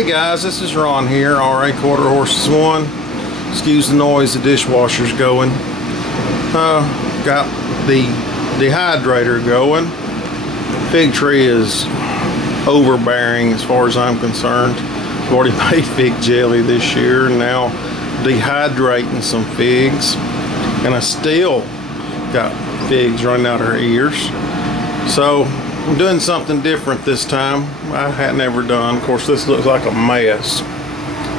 Hey guys, this is Ron here, RA Quarter Horses 1. Excuse the noise, the dishwasher's going. Got the dehydrator going. Fig tree is overbearing as far as I'm concerned. I've already made fig jelly this year and now dehydrating some figs. And I still got figs running out of her ears. So I'm doing something different this time. I had never done. Of course, this looks like a mess,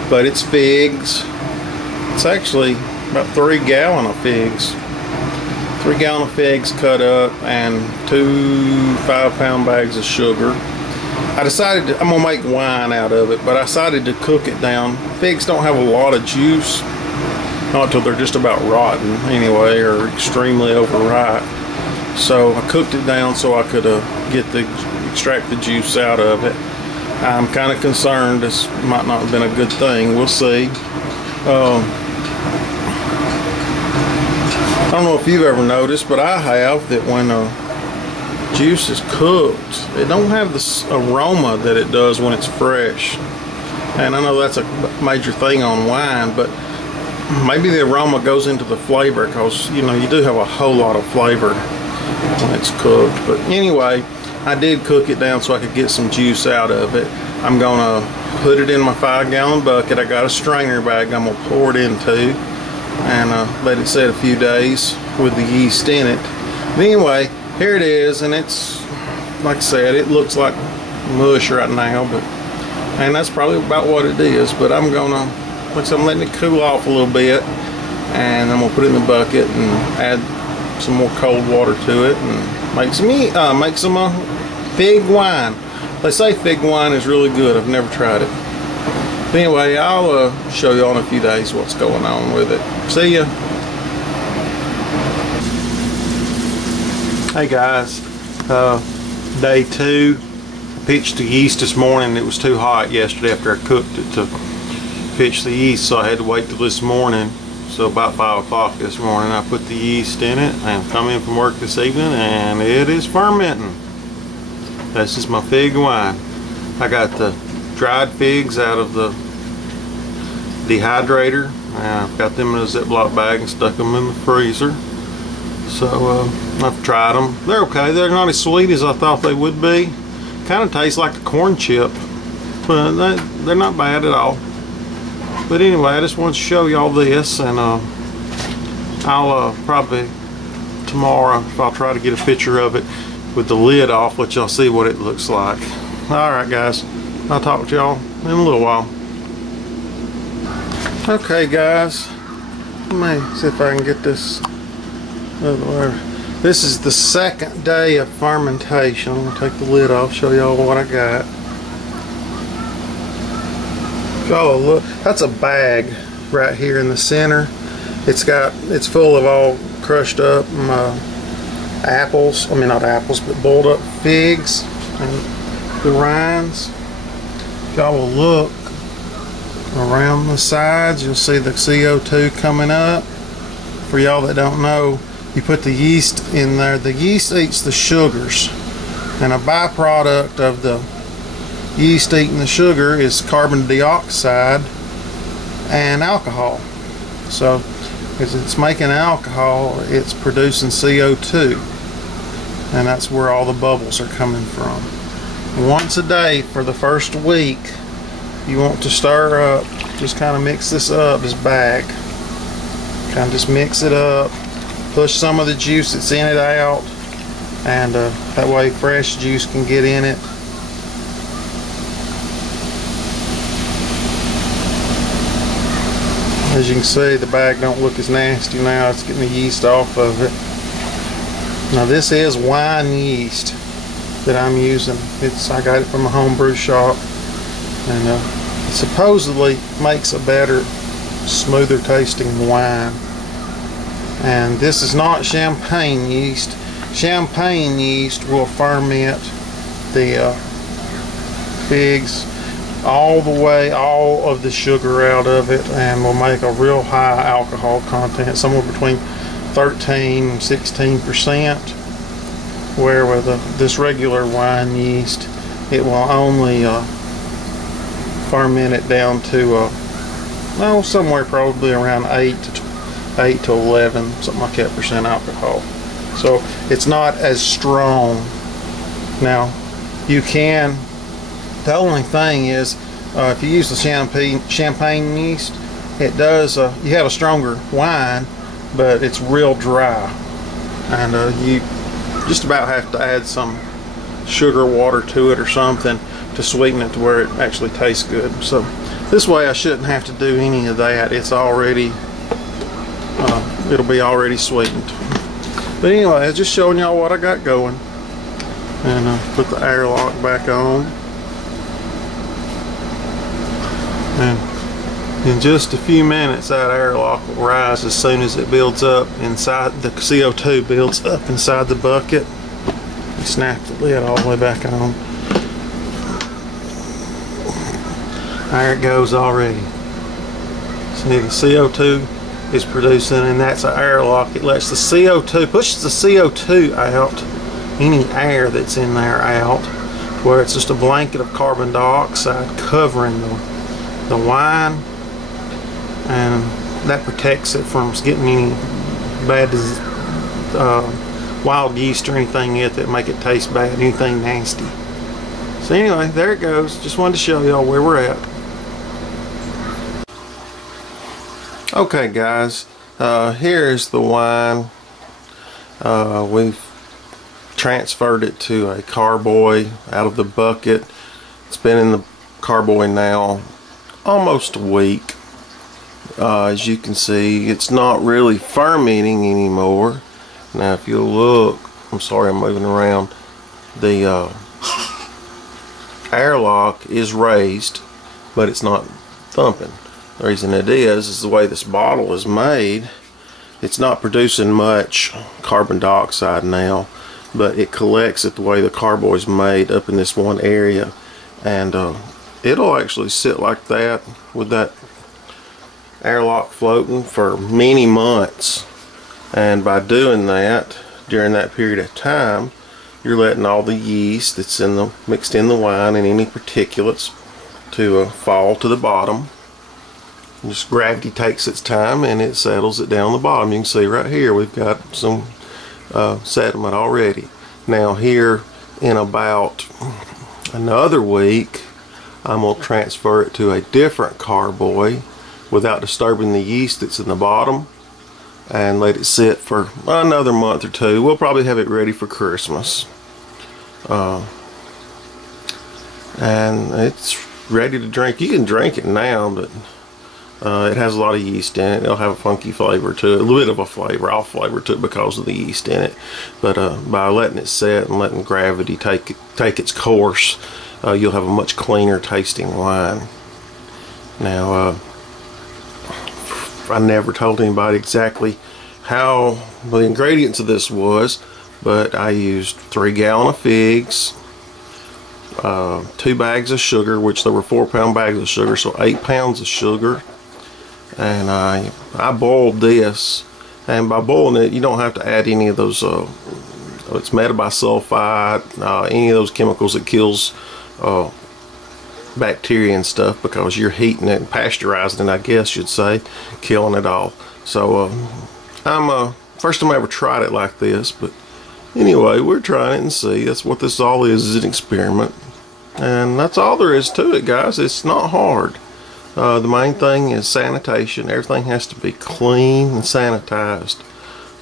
but it's figs. It's actually about 3 gallons of figs. 3 gallons of figs cut up and 2 5-pound bags of sugar. I decided I'm gonna make wine out of it, but I decided to cook it down. Figs don't have a lot of juice, not until they're just about rotten anyway, or extremely overripe. So I cooked it down so I could extract the juice out of it. I'm kind of concerned this might not have been a good thing. We'll see. I don't know if you've ever noticed, but I have, that when juice is cooked, it don't have this aroma that it does when it's fresh. And I know that's a major thing on wine, but maybe the aroma goes into the flavor, because you know you do have a whole lot of flavor when it's cooked. But anyway, I did cook it down so I could get some juice out of it. I'm gonna put it in my 5-gallon bucket. I got a strainer bag I'm gonna pour it into and let it set a few days with the yeast in it. But anyway, here it is, and it's, like I said, it looks like mush right now, and that's probably about what it is. But I'm gonna, like I said, I'm letting it cool off a little bit, and I'm gonna put it in the bucket and add some more cold water to it and make some fig wine. They say fig wine is really good. I've never tried it. But anyway, I'll show you in a few days what's going on with it. See ya. Hey guys, day 2. I pitched the yeast this morning. It was too hot yesterday after I cooked it to pitch the yeast, so I had to wait till this morning. So about 5 o'clock this morning I put the yeast in it and come in from work this evening, and it is fermenting. This is my fig wine. I got the dried figs out of the dehydrator, and I've got them in a Ziploc bag and stuck them in the freezer. So I've tried them. They're okay. They're not as sweet as I thought they would be. Kind of tastes like a corn chip, but they're not bad at all. But anyway, I just want to show y'all this, and I'll probably tomorrow, if I'll try to get a picture of it with the lid off, let y'all see what it looks like. Alright guys, I'll talk to y'all in a little while. Okay guys, let me see if I can get this other way. This is the second day of fermentation. I'm going to take the lid off, show y'all what I got. Oh look, that's a bag right here in the center. It's full of all crushed up apples. I mean, not apples, but boiled up figs and the rinds. If y'all will look around the sides, you'll see the CO2 coming up. For y'all that don't know, you put the yeast in there. The yeast eats the sugars, and a byproduct of the yeast eating the sugar is carbon dioxide and alcohol. So as it's making alcohol, it's producing CO2, and that's where all the bubbles are coming from. Once a day for the first week, you want to stir up, just kind of mix this up, this bag, kind of just mix it up, push some of the juice that's in it out, and that way fresh juice can get in it. As you can see, the bag don't look as nasty now. It's getting the yeast off of it. Now this is wine yeast that I'm using. I got it from a homebrew shop, and it supposedly makes a better, smoother tasting wine. And this is not champagne yeast. Champagne yeast will ferment the figs all the way, all of the sugar out of it, and will make a real high alcohol content, somewhere between 13 and 16%, where with this regular wine yeast, it will only ferment it down to somewhere probably around 8 to 11, something like that, percent alcohol. So it's not as strong. Now you can, the only thing is if you use the champagne yeast, it does you have a stronger wine, but it's real dry, and you just about have to add some sugar water to it or something to sweeten it to where it actually tastes good. So this way I shouldn't have to do any of that. It's already it'll be already sweetened. But anyway, I'm just showing y'all what I got going, and put the airlock back on, and in just a few minutes that airlock will rise as soon as it builds up inside, the CO2 builds up inside the bucket. You snap the lid all the way back on. There it goes already. See, the CO2 is producing, and that's an airlock. It lets the CO2, pushes the CO2 out, any air that's in there out, where it's just a blanket of carbon dioxide covering the wine, and that protects it from getting any bad wild yeast or anything in it that make it taste bad, anything nasty. So anyway, there it goes. Just wanted to show y'all where we're at. Okay guys, here's the wine. We've transferred it to a carboy out of the bucket. It's been in the carboy now almost a week. As you can see, it's not really fermenting anymore. Now if you'll look, I'm sorry I'm moving around, the airlock is raised, but it's not thumping. The reason it is the way this bottle is made. It's not producing much carbon dioxide now, but it collects it the way the carboy is made up in this one area, and it'll actually sit like that with that airlock floating for many months. And by doing that during that period of time, you're letting all the yeast that's mixed in the wine and any particulates to fall to the bottom. Just gravity takes its time and it settles it down the bottom. You can see right here we've got some sediment already. Now here in about another week, I'm going to transfer it to a different carboy without disturbing the yeast that's in the bottom, and let it sit for another month or two. We'll probably have it ready for Christmas, and it's ready to drink. You can drink it now, but it has a lot of yeast in it. It'll have a funky flavor to it, a little bit of a flavor, off flavor to it because of the yeast in it. But by letting it set and letting gravity take its course, you'll have a much cleaner tasting wine. Now, I never told anybody exactly how the ingredients of this was, but I used 3 gallons of figs, 2 bags of sugar, which there were 4-pound bags of sugar, so 8 pounds of sugar. And I boiled this, and by boiling it, you don't have to add any of those it's metabisulfite, any of those chemicals that kills bacteria and stuff, because you're heating it and pasteurizing it, I guess you'd say, killing it all. So I'm first time I ever tried it like this, but anyway, we're trying it and see. That's what this all is an experiment, and that's all there is to it, guys. It's not hard. The main thing is sanitation. Everything has to be clean and sanitized.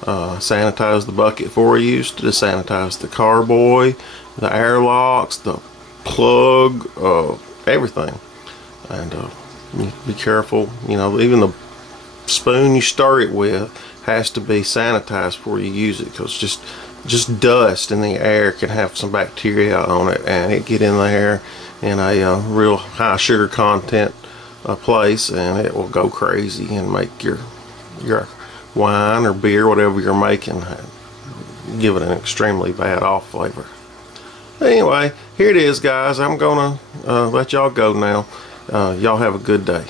Sanitize the bucket before we use to sanitize the carboy, the airlocks, the plug, everything. And be careful, you know, even the spoon you stir it with has to be sanitized before you use it, because just dust in the air can have some bacteria on it, and it get in there in a real high sugar content place, and it will go crazy and make your wine or beer, whatever you're making, give it an extremely bad off flavor. Anyway, here it is, guys. I'm gonna let y'all go now. Y'all have a good day.